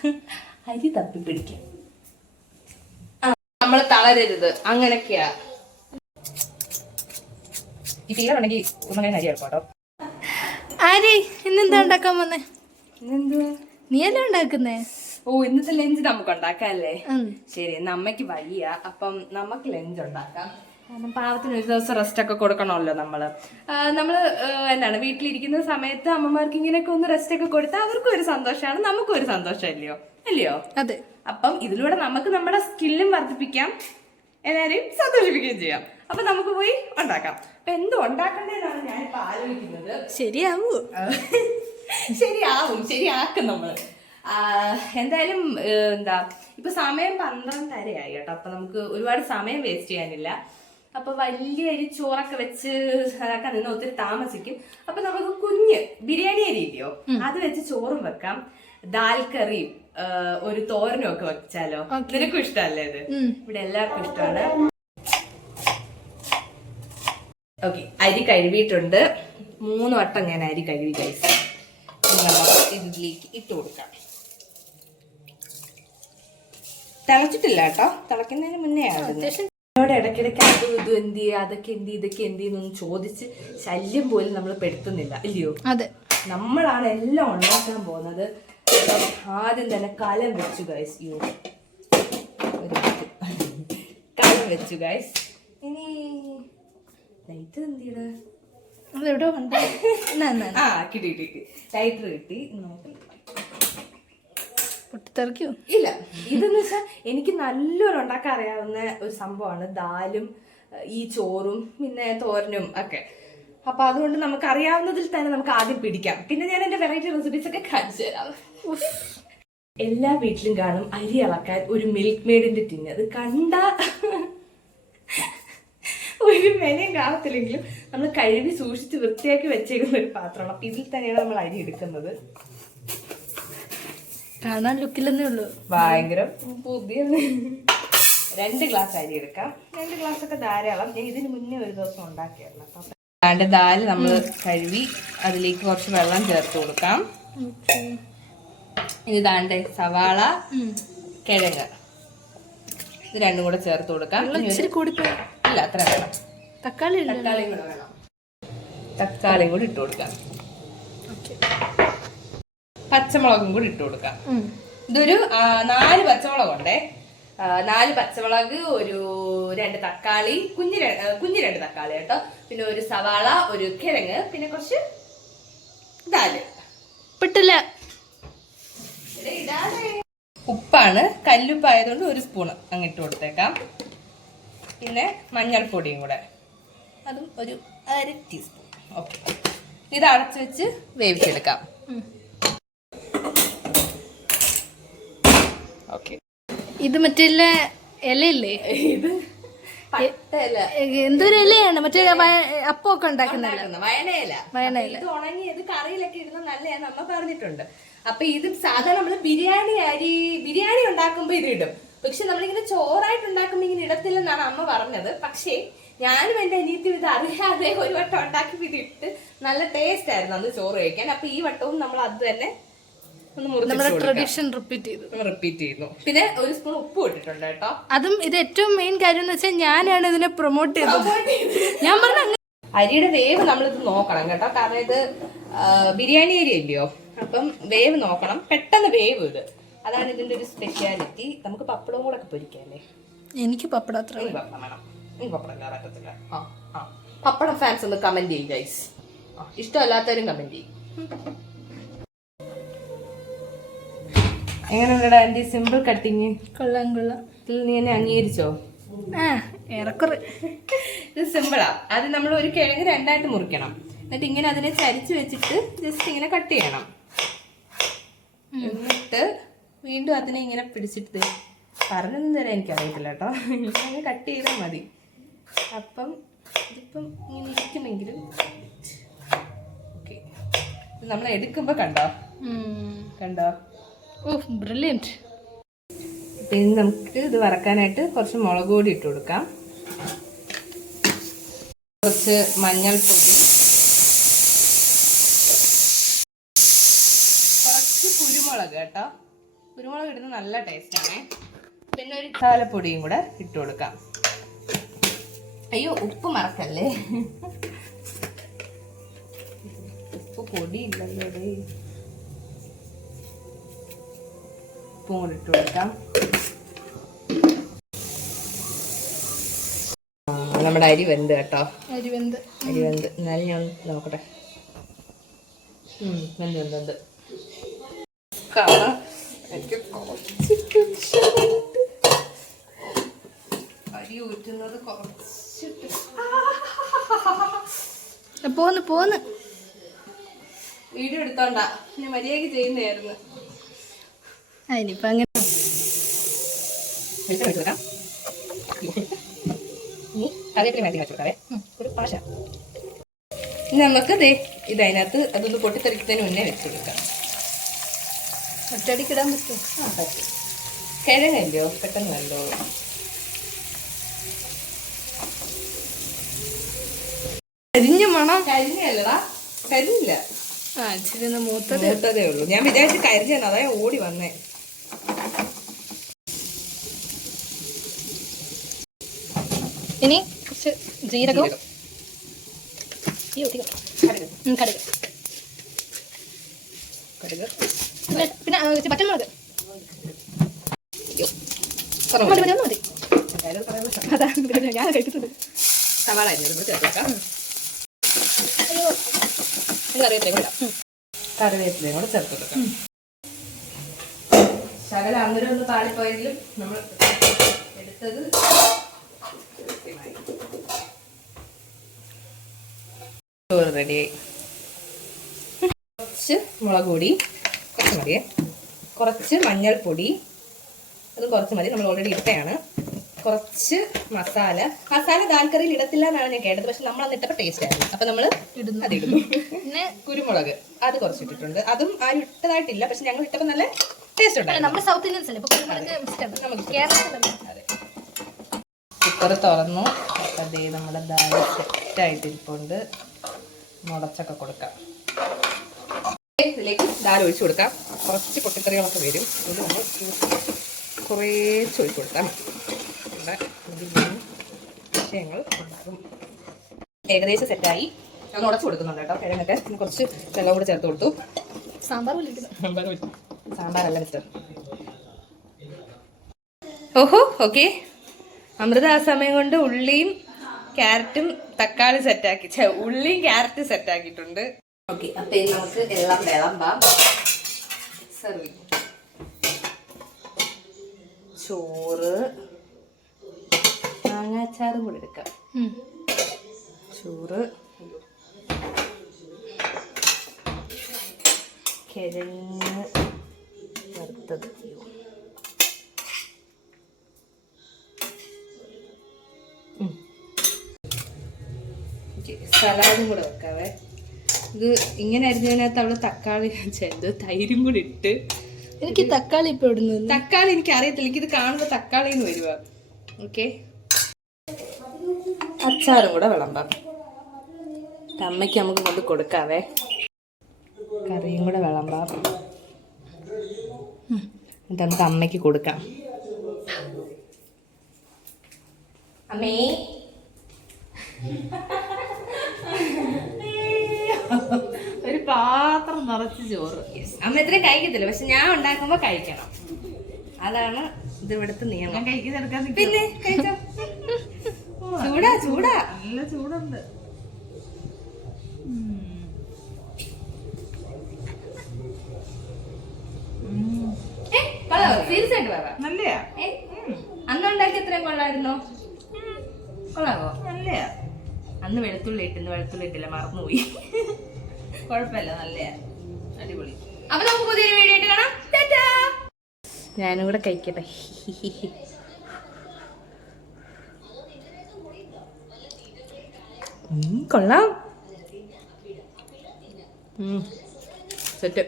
അരി തപ്പി പിടിക്കാം നമ്മൾ തളരരുത്. അങ്ങനെയൊക്കെയാ. ഒന്നും അരി എടുക്കാം കേട്ടോ. ആരി? ഇന്നെന്താ ഉണ്ടാക്കാൻ വന്നേ? ഇന്നെന്തുവാ? നീ അല്ലേ ഉണ്ടാക്കുന്നേ? ഓ ഇന്നത്തെ ലഞ്ച് നമുക്ക് ഉണ്ടാക്കാം അല്ലേ. ശരി നമ്മക്ക് വയ്യ. അപ്പം നമുക്ക് ലഞ്ച് ഉണ്ടാക്കാം. കാരണം പാവത്തിന് ഒരു ദിവസം റെസ്റ്റ് ഒക്കെ കൊടുക്കണമല്ലോ നമ്മൾ. നമ്മൾ നമ്മൾ എന്താണ് വീട്ടിലിരിക്കുന്ന സമയത്ത് അമ്മമാർക്ക് ഇങ്ങനെയൊക്കെ ഒന്ന് റെസ്റ്റ് ഒക്കെ കൊടുത്താൽ അവർക്കും ഒരു സന്തോഷമാണ് നമുക്കും ഒരു സന്തോഷമല്ലയോ? അല്ലയോ അതെ. അപ്പം ഇതിലൂടെ നമുക്ക് നമ്മുടെ സ്കില്ലും വർദ്ധിപ്പിക്കാം എല്ലാവരെയും സന്തോഷിപ്പിക്കുകയും ചെയ്യാം. അപ്പൊ നമുക്ക് പോയി ഉണ്ടാക്കാം. അപ്പൊ എന്തോ ഞാൻ ഞാനിപ്പോ ആലോചിക്കുന്നത്. ശരിയാവൂ. ശരിയാവും ശരിയാക്കും നമ്മൾ എന്തായാലും എന്താ ഇപ്പൊ സമയം പന്ത്രണ്ടരയായി കേട്ടോ. അപ്പൊ നമുക്ക് ഒരുപാട് സമയം വേസ്റ്റ് ചെയ്യാനില്ല. അപ്പൊ വലിയ അരി ചോറൊക്കെ വെച്ച് അതൊക്കെ നിന്ന് ഒത്തിരി താമസിക്കും. അപ്പൊ നമുക്ക് കുഞ്ഞ് ബിരിയാണി അരി ഇല്ലയോ? അത് വെച്ച് ചോറും വെക്കാം. ദാൽ കറിയും ഒരു തോരനും ഒക്കെ വെച്ചാലോ? നിനക്കും ഇഷ്ടമല്ലേ ഇത്? ഇവിടെ എല്ലാവർക്കും ഇഷ്ടമാണ്. ഓക്കെ അരി കഴുകിയിട്ടുണ്ട്. മൂന്ന് വട്ടം ഞാൻ അരി കഴുകി കഴിച്ചു നമുക്ക് ഇതിലേക്ക് ഇട്ട് കൊടുക്കാം. തിളച്ചിട്ടില്ല കേട്ടോ. തിളക്കുന്നതിന് മുന്നേ ആണ് എന്നോട് ഇടയ്ക്കിടയ്ക്ക് അത് ഇത് എന്ത് ചെയ്യുക അതൊക്കെ എന്ത് ഇതൊക്കെ എന്ത് ചെയ്യുന്നൊന്നും ചോദിച്ച് ശല്യം പോലും നമ്മൾ പെടുത്തുന്നില്ല ഇല്ലയോ? അതെ. നമ്മളാണ് എല്ലാം ഉണ്ടാക്കാൻ പോകുന്നത്. ആദ്യം തന്നെ കലം വെച്ചു ഗൈസ് യോ കലം വെച്ചു ഗൈസ് ഇനി ലൈറ്റ് എന്ത് ചെയ്യണ? അതെവിടെ ഉണ്ട്. ആ കിട്ടി കിട്ടി കിട്ടി. ലൈറ്റർ കിട്ടി. നമുക്ക് പൊട്ടിത്തെറിക്കോ. ഇല്ല. ഇതെന്ന് വെച്ചാൽ എനിക്ക് നല്ലൊരു ഉണ്ടാക്കാൻ അറിയാവുന്ന ഒരു സംഭവമാണ് ദാലും ഈ ചോറും പിന്നെ തോരനും ഒക്കെ. അപ്പൊ അതുകൊണ്ട് നമുക്ക് അറിയാവുന്നതിൽ തന്നെ നമുക്ക് ആദ്യം പിടിക്കാം. പിന്നെ ഞാൻ എന്റെ വെറൈറ്റി റെസിപ്പീസ് ഒക്കെ കാണിച്ചു തരാം. എല്ലാ വീട്ടിലും കാണും അരി അളക്കാൻ ഒരു മിൽക്ക് മെയ്ഡിന്റെ ടിന്ന് അത് കണ്ട ഒരു മെനയും കാണത്തില്ലെങ്കിലും നമ്മൾ കഴുകി സൂക്ഷിച്ച് വൃത്തിയാക്കി വെച്ചേക്കുന്ന ഒരു പാത്രമാണ്. അപ്പൊ ഇതിൽ തന്നെയാണ് നമ്മൾ അരി എടുക്കുന്നത്. കാണാൻ ലുക്കില്ലെന്നേ ഉള്ളൂ. ഭയങ്കര പുതിയ രണ്ട് ഗ്ലാസ് അരി എടുക്കാം. രണ്ട് ഗ്ലാസ് ഒക്കെ ധാരാളം. ഞാൻ ഇതിന് മുന്നേ ഒരു ദിവസം ഉണ്ടാക്കിയായിരുന്നു. അപ്പം ദാൽ നമ്മൾ കഴുകി അതിലേക്ക് കുറച്ച് വെള്ളം ചേർത്ത് കൊടുക്കാം. ഇത് ദാണ്ട് സവാള കിഴങ്ങ്. ഇത് രണ്ടും കൂടെ ചേർത്ത് കൊടുക്കാം. ഇല്ല അത്ര വേണം. തക്കാളി തക്കാളിയും കൂടെ വേണം. തക്കാളിയും കൂടി ഇട്ട് കൊടുക്കാം. പച്ചമുളകും കൂടി ഇട്ട് കൊടുക്കാം. ഇതൊരു നാല് പച്ചമുളകുണ്ടേ നാല് പച്ചമുളക് ഒരു രണ്ട് തക്കാളി കുഞ്ഞു കുഞ്ഞു രണ്ട് തക്കാളി കേട്ടോ. പിന്നെ ഒരു സവാള ഒരു കിഴങ്ങ് പിന്നെ കുറച്ച് ദാൽ പെട്ടില്ല. ഉപ്പാണ് കല്ലുപ്പായതുകൊണ്ട് ഒരു സ്പൂൺ അങ്ങിട്ട് കൊടുത്തേക്കാം. പിന്നെ മഞ്ഞൾപ്പൊടിയും കൂടെ. അതും ഒരു അര ടീസ്പൂൺ. ഓക്കെ ഇത് അടച്ചു വെച്ച് വേവിച്ചെടുക്കാം. ഇത് മറ്റേ ഇലയില്ലേ? ഇത് എന്തൊരു ഇലയാണ്? മറ്റേ അപ്പൊക്കെ ഉണ്ടാക്കുന്ന വയനയില വയനയില. ഇത് ഉണങ്ങിയത് കറിയിലൊക്കെ ഇടുന്ന നല്ലതാണ് അമ്മ പറഞ്ഞിട്ടുണ്ട്. അപ്പൊ ഇത് സാധാരണ നമ്മൾ ബിരിയാണി അരി ബിരിയാണി ഉണ്ടാക്കുമ്പോ ഇത് ഇടും. പക്ഷെ നമ്മളിങ്ങനെ ചോറായിട്ട് ഉണ്ടാക്കുമ്പോ ഇങ്ങനെ ഇടത്തില്ലെന്നാണ് അമ്മ പറഞ്ഞത്. പക്ഷേ ഞാനും എന്റെ അനിയത്തിയും ഇത് അറിയാതെ ഒരു വട്ടം ഉണ്ടാക്കി ഇത് ഇട്ട് നല്ല ടേസ്റ്റ് ആയിരുന്നു അന്ന് ചോറ് കഴിക്കാൻ. അപ്പൊ ഈ വട്ടവും നമ്മൾ അത് തന്നെ നമ്മുടെ ട്രഡീഷൻ റിപ്പീറ്റ് ചെയ്തു. റിപ്പീറ്റ് ചെയ്യുന്നു. പിന്നെ ഒരു സ്പൂൺ ഉപ്പ് ഇട്ടിട്ടുണ്ട് കേട്ടോ. അതും ഇത് ഏറ്റവും മെയിൻ കാര്യം എന്ന് വെച്ചാൽ ഞാനാണ് ഇതിനെ പ്രൊമോട്ട് ചെയ്തത്. ഞാൻ പറഞ്ഞ അരിയുടെ വേവ് നമ്മളിത് നോക്കണം കേട്ടോ. കാരണം ഇത് ബിരിയാണി അരി അല്ലയോ? അപ്പം വേവ് നോക്കണം. പെട്ടെന്ന് വേവ് ഇത് അതാണ് ഇതിന്റെ ഒരു സ്പെഷ്യാലിറ്റി നമുക്ക് പപ്പടവും കൂടെ ഒക്കെ പൊരിക്കാല്ലേ? എനിക്ക് പപ്പടം അത്ര പപ്പടം വേണം. പപ്പടം പറ്റത്തില്ല. ആ ആ. പപ്പടം ഫാൻസ് ഒന്ന് കമന്റ് ചെയ്യും ഗൈസ് ഇഷ്ടമല്ലാത്തവരും കമന്റ് ചെയ്യും. എങ്ങനെയുണ്ടടാ എന്റെ സിമ്പിൾ കട്ടിങ് കൊള്ളാം കൊള്ളാം. ഇതിൽ നീ എന്നെ അംഗീകരിച്ചോ? ആ ഏറെക്കുറെ. ഇത് സിമ്പിളാ അത് നമ്മൾ ഒരു കിഴങ്ങ് രണ്ടായിട്ട് മുറിക്കണം. എന്നിട്ട് ഇങ്ങനെ അതിനെ ചരിച്ചു വെച്ചിട്ട് ജസ്റ്റ് ഇങ്ങനെ കട്ട് ചെയ്യണം. എന്നിട്ട് വീണ്ടും അതിനെ ഇങ്ങനെ പിടിച്ചിട്ട് പറഞ്ഞു പറഞ്ഞൊന്നും തരാൻ എനിക്കറിയത്തില്ല കേട്ടോ. ഇങ്ങനെ കട്ട് ചെയ്താൽ മതി. അപ്പം ഇതിപ്പം ഇങ്ങനെ ഇരിക്കുമെങ്കിലും ഓക്കെ നമ്മൾ എടുക്കുമ്പോൾ കണ്ടോ? കണ്ടോ? ഓ ബ്രില്യന്റ് പിന്നെ നമുക്ക് ഇത് വറക്കാനായിട്ട് കുറച്ച് മുളക് പൊടി ഇട്ട് കൊടുക്കാം. കുറച്ച് മഞ്ഞൾപ്പൊടി. കുറച്ച് കുരുമുളക് കേട്ടോ. കുരുമുളക് ഇടുന്നത് നല്ല ടേസ്റ്റാണേ പിന്നെ ഒരു ചാലപ്പൊടിയും കൂടെ ഇട്ട് കൊടുക്കാം. അയ്യോ ഉപ്പ് മറക്കല്ലേ? ഉപ്പ് പൊടിയില്ലല്ലോ ഉപ്പും കൂടെ ഇട്ട് കൊടുക്കാം. നമ്മുടെ അരി വെന്ത് കേട്ടോ. അരി വെന്ത്. അരി വെന്ത്. എന്നാലും ഞാൻ നോക്കട്ടെ. വെന്ത് വെന്ത് വെന്ത്. എനിക്ക് അരി ഊറ്റുന്നത് കുറച്ചിട്ട്. പോന്ന് പോന്ന്. വീഡിയോ എടുത്തോണ്ടാ. ഞാൻ മര്യാദയ്ക്ക് ചെയ്യുന്നതായിരുന്നു. അതിനിപ്പോ അങ്ങനെ നമുക്ക് ദേ ഇത് അതിനകത്ത് അതൊന്ന് പൊട്ടിത്തെറിക്കുന്നതിന് മുന്നേ വെച്ച് കൊടുക്കാം. ഒറ്റടിക്കിടാൻ ആ, പറ്റും. കിഴങ്ങല്ലോ? പെട്ടെന്ന് കണ്ടോ കരിഞ്ഞ മണം. കരിഞ്ഞല്ലടാ. കരിഞ്ഞില്ല. ആ ഇച്ചിരി മൂത്തതേ ഉള്ളൂ. ഞാൻ വിചാരിച്ച് കരിഞ്ഞാണ് അതായത് ഓടി വന്നേ. ഇനി കുറച്ച് ജീരകവും ജീരകം. കടുക്. പിന്നെ പച്ചമുളക്. മതി. അതാ ഞാൻ കഴിച്ചിട്ടുണ്ട്. സവാള കറിവേപ്പിലയും കൂടെ കറിവേപ്പിലയും കൂടെ ചേർത്ത് കൊടുക്കാം. ശകല അന്നേരം ഒന്ന് താളിപ്പോയെങ്കിലും നമ്മൾ എടുത്തത്. ചോറ് റെഡിയായി കുറച്ച് മുളക് പൊടി കുറച്ച് മതിയേ കുറച്ച് മഞ്ഞൾപ്പൊടി. അത് കുറച്ച് മതി. നമ്മൾ ഓൾറെഡി ഇട്ടയാണ് കുറച്ച് മസാല. മസാല ദാൽക്കറിയിൽ ഇടത്തില്ല എന്നാണ് ഞാൻ കേട്ടത്. പക്ഷെ നമ്മൾ അന്ന് ഇട്ടപ്പോൾ ടേസ്റ്റ് ആയിരുന്നു. അപ്പൊ നമ്മൾ ഇടുന്നു. അത് ഇടുന്നു. പിന്നെ കുരുമുളക്. അത് കുറച്ച് ഇട്ടിട്ടുണ്ട്. അതും ആരും ഇട്ടതായിട്ടില്ല. പക്ഷെ ഞങ്ങൾ ഇട്ടപ്പോൾ നല്ല ടേസ്റ്റ് ഉണ്ട് നമ്മുടെ സൗത്ത് ഇന്ത്യൻസ് അല്ലേ? നമുക്ക് കുക്കർ തുറന്നു. അപ്പം ദേ നമ്മുടെ ദാൽ സെറ്റായിട്ടിരിപ്പുണ്ട് മുളച്ചൊക്കെ കൊടുക്കാം. ഇതിലേക്ക് ദാൽ ഒഴിച്ചു കൊടുക്കാം. കുറച്ച് പൊട്ടിക്കറികളൊക്കെ വരും. ഇത് നമ്മൾ കുറേ ഒഴിച്ചു കൊടുക്കാം. നമ്മുടെ വിഷയങ്ങൾ ഏകദേശം സെറ്റായി ഞാൻ ഉടച്ചു കൊടുക്കുന്നുണ്ട് കേട്ടോ. കിഴങ്ങൊക്കെ. കുറച്ച് വെള്ളം കൂടെ ചേർത്ത് കൊടുത്തു. സാമ്പാർ സാമ്പാർ സാമ്പാറല്ല മിസ്റ്റർ ഓഹോ ഓക്കെ അമൃത ആ സമയം കൊണ്ട് ഉള്ളിയും ക്യാരറ്റും തക്കാളി സെറ്റാക്കി ഉള്ളിയും ക്യാരറ്റും സെറ്റാക്കിയിട്ടുണ്ട് ഓക്കെ അപ്പൊ നമുക്ക് എല്ലാം വിളമ്പാം. സെർവ് ചോറ്. മാങ്ങാച്ചാറും കൂടെ എടുക്കാം. ചോറ്. കിഴങ്ങ് വറുത്തത്. സലാഡും കൂടെ വെക്കാവേ. ഇത് ഇങ്ങനെ അരിഞ്ഞതിനകത്ത് അവൾ തക്കാളി ചെന്ത് തൈരും കൂടി ഇട്ട് എനിക്ക് തക്കാളി ഇപ്പൊ ഇടുന്നു തക്കാളി എനിക്ക് അറിയത്തില്ല. എനിക്കിത് കാണുമ്പോൾ തക്കാളി എന്ന് വരുവാ. ഓക്കെ അച്ചാറും കൂടെ വിളമ്പാം. ഇത് അമ്മയ്ക്ക് നമുക്ക് കൊണ്ട് കൊടുക്കാവേ. കറിയും കൂടെ വിളമ്പാം. എന്നിട്ട് നമുക്ക് അമ്മയ്ക്ക് കൊടുക്കാം. അമ്മേ ഒരു പാത്രം നിറച്ച് ചോറ്. അമ്മ ഇത്രയും കഴിക്കത്തില്ല. പക്ഷെ ഞാൻ ഉണ്ടാക്കുമ്പോ കഴിക്കണം. അതാണ് ഇത് ഇവിടുത്തെ നിയമം. പിന്നെ കഴിച്ചോ? ചൂടാ ചൂടാ. നല്ല ചൂടുണ്ട്. പറ. നല്ലയാ. അന്ന് ഉണ്ടാക്കി എത്രയും കൊള്ളായിരുന്നോ കൊള്ളാവോ? നല്ലയാ. അന്ന് വെളുത്തുള്ളി ഇട്ടിന്ന് വെളുത്തുള്ളി ഇട്ടില്ല. മറന്നുപോയി. നല്ലയാ അടിപൊളി. നമുക്ക് വീഡിയോ കഴിക്കട്ടെ. കൊള്ളാം. സെറ്റ്.